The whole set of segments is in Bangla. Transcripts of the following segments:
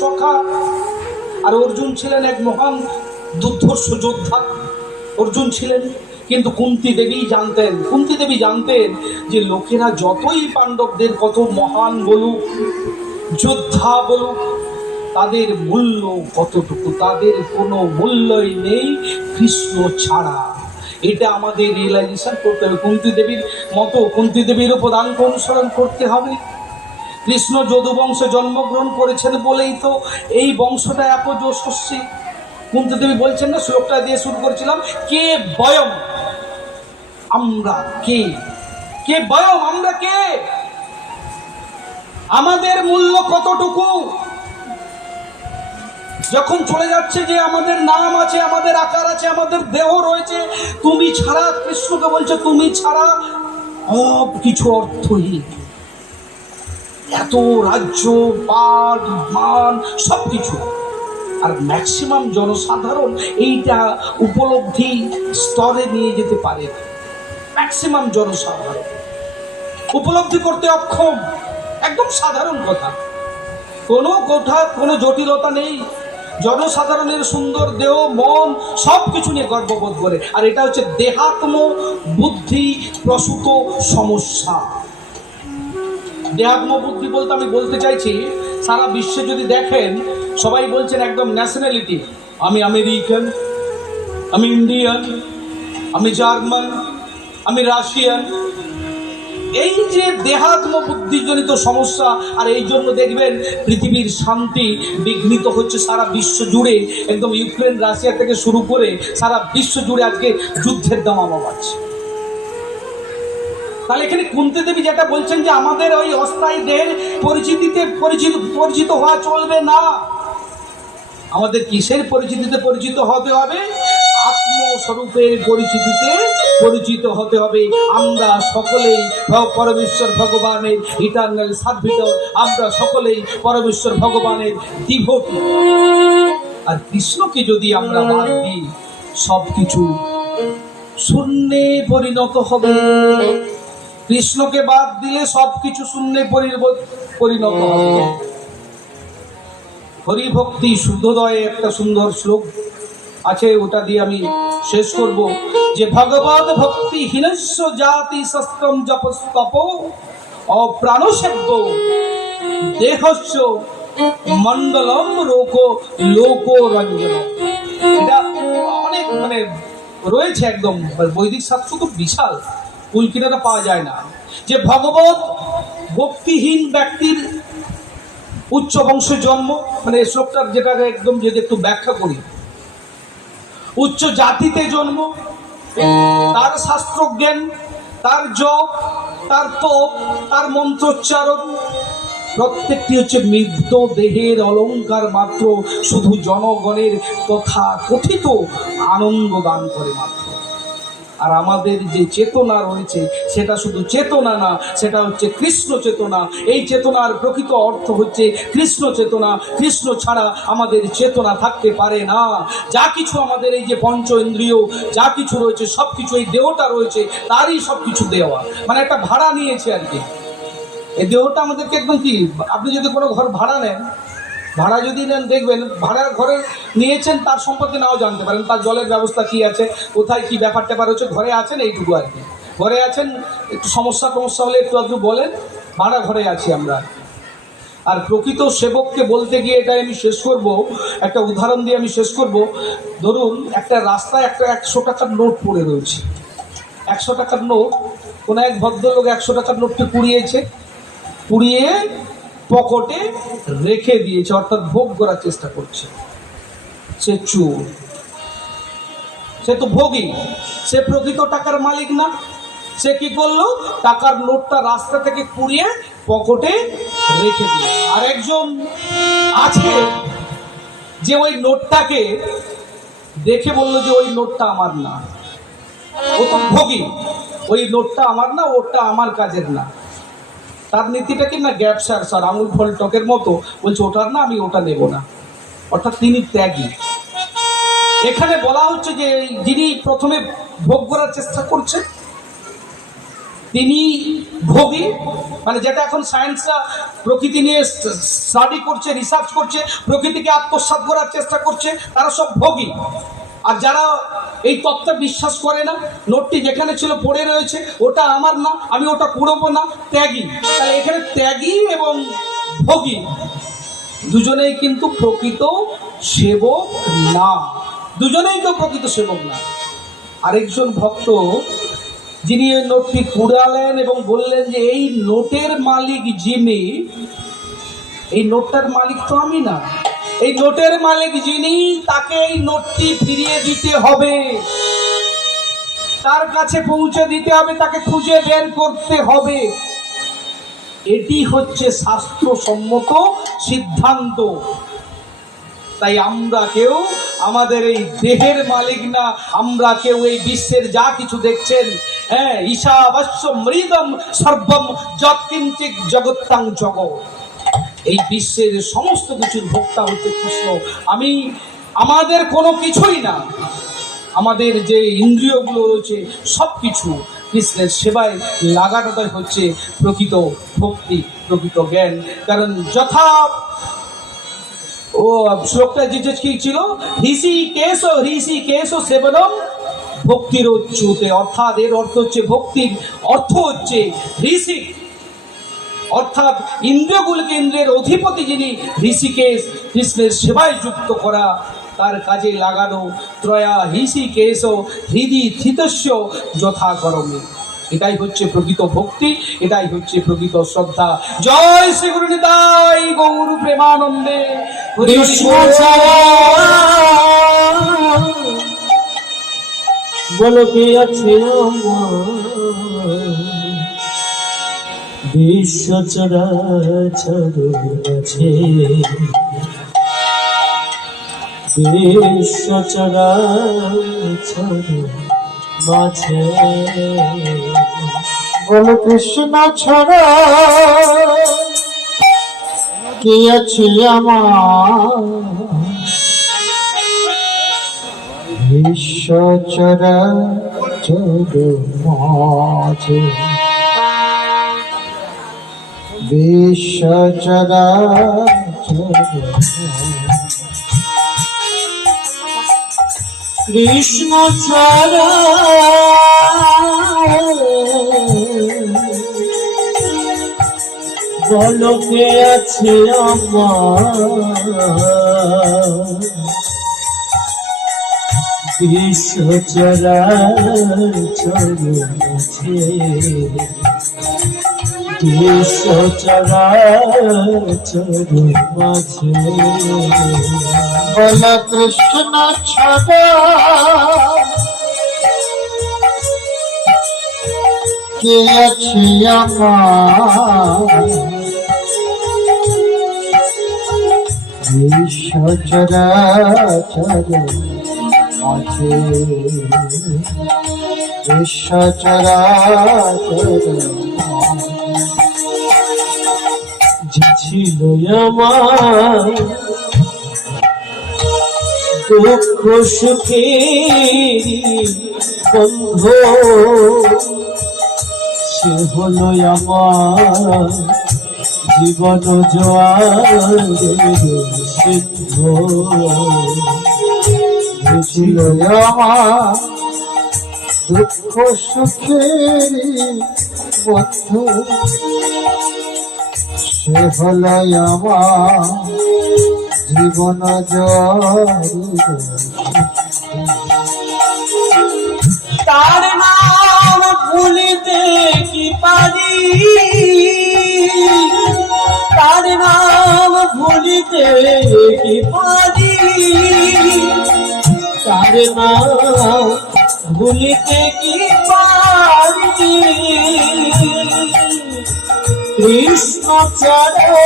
সখা। আর অর্জুন ছিলেন এক মহান দুর্ধর্ষ যোদ্ধা, অর্জুন ছিলেন। কিন্তু কুন্তী দেবী জানতেন যে লোকেরা যতই পাণ্ডবদের কত মহান বলুক, যোদ্ধা বলুক, তাদের মূল্য কতটুকু, তাদের কোনো মূল্যই নেই কৃষ্ণ ছাড়া। এটা আমাদের রিয়েলাইজেশন করতে হবে। কুন্তী দেবীর মতো, কুন্তী দেবীর উপদানকে অনুসরণ করতে হবে। কৃষ্ণ যদু বংশে জন্মগ্রহণ করেছেন বলেই তো এই বংশটা এত যশস্বী। কুন্তী দেবী বলছেন না, শ্লোকটা দিয়ে শুরু করেছিলাম, কে বয়ম, আমরা কে, কে বয়ম, আমরা কে, আমাদের মূল্য কতটুকু। যখন চলে যাচ্ছে যে আমাদের নাম আছে, আমাদের আকার আছে, আমাদের দেহ রয়েছে, তুমি ছাড়া, কৃষ্ণকে বলছে তুমি ছাড়া সব কিছু অর্থহীন। এত রাজ্য, পাদ, মান, সবকিছু। আর ম্যাক্সিমাম জনসাধারণ এইটা উপলব্ধি স্তরে নিয়ে যেতে পারে না। ম্যাক্সিমাম জনসাধারণ উপলব্ধি করতে অক্ষম। একদম সাধারণ কথা, কোনো জটিলতা নেই। জনসাধারণের সুন্দর দেহ, মন, সবকিছু নিয়ে গর্ববোধ করে। আর এটা হচ্ছে দেহাত্ম বুদ্ধি প্রসূত সমস্যা। দেহাত্ম বুদ্ধি বলতে আমি বলতে চাইছি, সারা বিশ্বে যদি দেখেন, সবাই বলছেন একদম ন্যাশনালিটি, আমি আমেরিকান, আমি ইন্ডিয়ান, আমি জার্মান, আমি রাশিয়ান। এই যে দেহাত্ম বুদ্ধিজনিত সমস্যা, আর এই জন্য দেখবেন পৃথিবীর শান্তি বিঘ্নিত হচ্ছে সারা বিশ্ব জুড়ে। একদম ইউক্রেন রাশিয়া থেকে শুরু করে সারা বিশ্ব জুড়ে আজকে যুদ্ধের দামামা বাজছে। তাহলে এখানে কুন্তী দেবী যেটা বলছেন যে আমাদের ওই অস্থায়ী দেহের পরিচিত হওয়া চলবে না। আমাদের কিসের পরিচিতিতে পরিচিত হতে হবে? আত্মস্বরূপের পরিচিতিতে পরিচিত হতে হবে। আমরা সকলেই পরমেশ্বর ভগবানের ইটারনাল সার্ভিটর, আমরা সকলেই পরমেশ্বর ভগবানের ডিভোটি। আর কৃষ্ণকে যদি আমরা বাদ দিই, সবকিছু শূন্যে পরিণত হবে। কৃষ্ণকে বাদ দিলে সবকিছু শূন্যে পরিণত হবে। হরিভক্তি শুদ্ধোদয়ে একটা সুন্দর শ্লোক আছে, ওটা দিয়ে আমি শেষ করব, যে ভগবদ ভক্তি হীনস্য জাতি শস্ত্রম জপস্তপ অপ্রাণসেব্য দেহস্য মণ্ডলম লোকরঞ্জন। এটা অনেক রয়েছে, একদম বৈদিক শাস্ত্র খুব বিশাল, কুলকিনাটা পাওয়া যায় না। যে ভগবত ভক্তিহীন ব্যক্তির উচ্চ বংশে জন্ম, এই শ্লোকটার যেটাকে একদম যদি একটু ব্যাখ্যা করি, উচ্চ জাতিতে জন্ম, তার শাস্ত্রজ্ঞান, তার জপ, তার তপ, তার মন্ত্রোচ্চারণ প্রত্যেকটি হচ্ছে মৃত দেহের অলঙ্কার মাত্র, শুধু জনগণের তথা কথিত আনন্দ দান করে মাত্র। আর আমাদের যে চেতনা রয়েছে সেটা শুধু চেতনা না, সেটা হচ্ছে কৃষ্ণ চেতনা। এই চেতনার প্রকৃত অর্থ হচ্ছে কৃষ্ণ চেতনা। কৃষ্ণ ছাড়া আমাদের চেতনা থাকতে পারে না। যা কিছু আমাদের এই যে পঞ্চ ইন্দ্রিয় যা কিছু রয়েছে, সব কিছু এই দেহটা রয়েছে, তারই সব কিছু দেওয়া, একটা ভাড়া নিয়েছে আর কি। এই দেহটা আমাদেরকে একদম কি, আপনি যদি কোনো ঘর ভাড়া নেন, ভাড়া যদি নেন, দেখবেন ভাড়ার ঘরে নিয়েছেন, তার সম্পর্কে নাও জানতে পারেন, তার জলের ব্যবস্থা কি আছে, কোথায় কি ব্যাপার ট্যাপার হচ্ছে, ঘরে আছেন এইটুকু আর কি। ঘরে আছেন, একটু সমস্যা হলে একটু আধটু বলেন, ভাড়া ঘরে আছি আমরা। আর প্রকৃত সেবককে বলতে গিয়ে এটা আমি শেষ করব, একটা উদাহরণ দিয়ে আমি শেষ করব। ধরুন একটা রাস্তায় একটা 100 টাকার নোট পড়ে রয়েছে। 100 টাকার নোট, কোনো এক ভদ্রলোক 100 টাকার নোটটি পুড়িয়ে পকেটে রেখে দিয়েছে, অর্থাৎ ভোগ করার চেষ্টা করছে। সে চোর, সে তো ভোগী, সে প্রকৃত টাকার মালিক না। সে কি করলো? টাকার নোটটা রাস্তা থেকে কুড়িয়ে পকেটে রেখে দিল। আর একজন আছে যে ওই নোটটাকে দেখে বললো যে ওই নোটটা আমার না। ও তো ভোগী, ওই নোটটা আমার না, ওটা আমার কাজের না। তার নীতিটা কি না, গ্যাপ স্যার আঙুল ফল টকের মতো, বলছে ওটার না, আমি ওটা নেব না। অর্থাৎ তিনি ত্যাগী। এখানে বলা হচ্ছে যে যিনি প্রথমে ভোগ করার চেষ্টা করছেন তিনি ভোগী, মানে যেটা এখন সায়েন্সরা প্রকৃতি নিয়ে স্টাডি করছে, রিসার্চ করছে, প্রকৃতিকে আত্মসাৎ করার চেষ্টা করছে, তারা সব ভোগী। আর যারা এই তত্ত্বে বিশ্বাস করে না, নোটটি যেখানে ছিল পড়ে রয়েছে, ওটা আমার না, আমি ওটা কুড়বো না, ত্যাগী। তাহলে এখানে ত্যাগী এবং ভোগী দুজনেই কিন্তু প্রকৃত সেবক না, দুজনেই কেউ প্রকৃত সেবক না। আরেকজন ভক্ত যিনি এই নোটটি কুড়ালেন এবং বললেন যে এই নোটের মালিক যিনি, এই নোটটার মালিক তো আমি না, এই নোটের মালিক যিনি, তাকে এই নোটটি ফিরিয়ে দিতে হবে, তার কাছে পৌঁছে দিতে হবে, তাকে খুঁজে বের করতে হবে। এটি হচ্ছে শাস্ত্রসম্মত সিদ্ধান্ত। তাই আমরা কেউ আমাদের এই দেহের মালিক না, আমরা কেউ এই বিশ্বের যা কিছু দেখছেন, হ্যাঁ, ঈশাবাস্য মৃদম সর্বম যৎকিঞ্চিৎ জগত্তাং জগৎ, এই বিশ্বের সমস্ত কিছুর ভোক্তা হচ্ছে কৃষ্ণ। আমাদের কোনো কিছুই না, আমাদের যে ইন্দ্রিয়গুলো রয়েছে সব কিছু কৃষ্ণের সেবায় লাগানোটাই হচ্ছে প্রকৃত ভক্তি, প্রকৃত জ্ঞান। কারণ যথা ও শ্লোকটা জিজ্ঞেস কি ছিল, হৃষি কেশ সেবনম ভক্তির উচ্চতে, অর্থাৎ এর অর্থ হচ্ছে ভক্তির অর্থ হচ্ছে ঋষি, অর্থাৎ ইন্দ্রিয়গুলোকে ইন্দ্রের অধিপতি যিনি ঋষিকেশ, কৃষ্ণের সেবায় যুক্ত করা, তার কাজে লাগানো। ত্রয়া হৃষিকেশ হৃদি স্থিতস্য যথা করমে, এটাই হচ্ছে প্রকৃত ভক্তি, এটাই হচ্ছে প্রকৃত শ্রদ্ধা। জয় শ্রী গুরু নিতাই গৌর প্রেমানন্দে। বলো কে আছে বিশ্ব চরাচর আছে, বিশ্ব চরাচর মাঝে বল কৃষ্ণ ছাড়া কি আছে আমার, বিশ্ব চরাচর মাঝে, বিশ্ব চরাচর কৃষ্ণ ছাড়া বলো কে আছে আমার, বিশ্ব চরাচর মাঝে, বিশ্ব চরাচর মাঝে বল কৃষ্ণ ছাড়া কে আছে আমার, বিশ্ব চরাচর মাঝে, বিশ্ব চরাচর যে ছিল আমার দুঃখ সুখে বন্ধু, সে হলো আমার জীবন জোয়ারের সিন্ধু, ছিল আমার দুঃখ সুখের বন্ধু, সে হল আমার জীবন তার নাম ভুলিতে কি পারি, তার নাম ভুলিতে কি পারি, তার নাম ভুলিতে কি পারি, কৃষ্ণ ছাড়া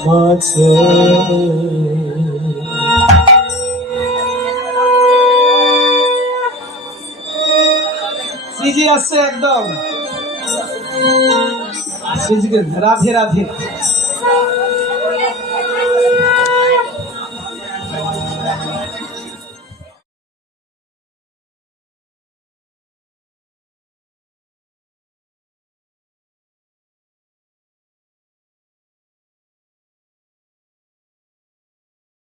মাঝে শ্রীজি আসছে একদম শ্রীজিকে রাধে রাধে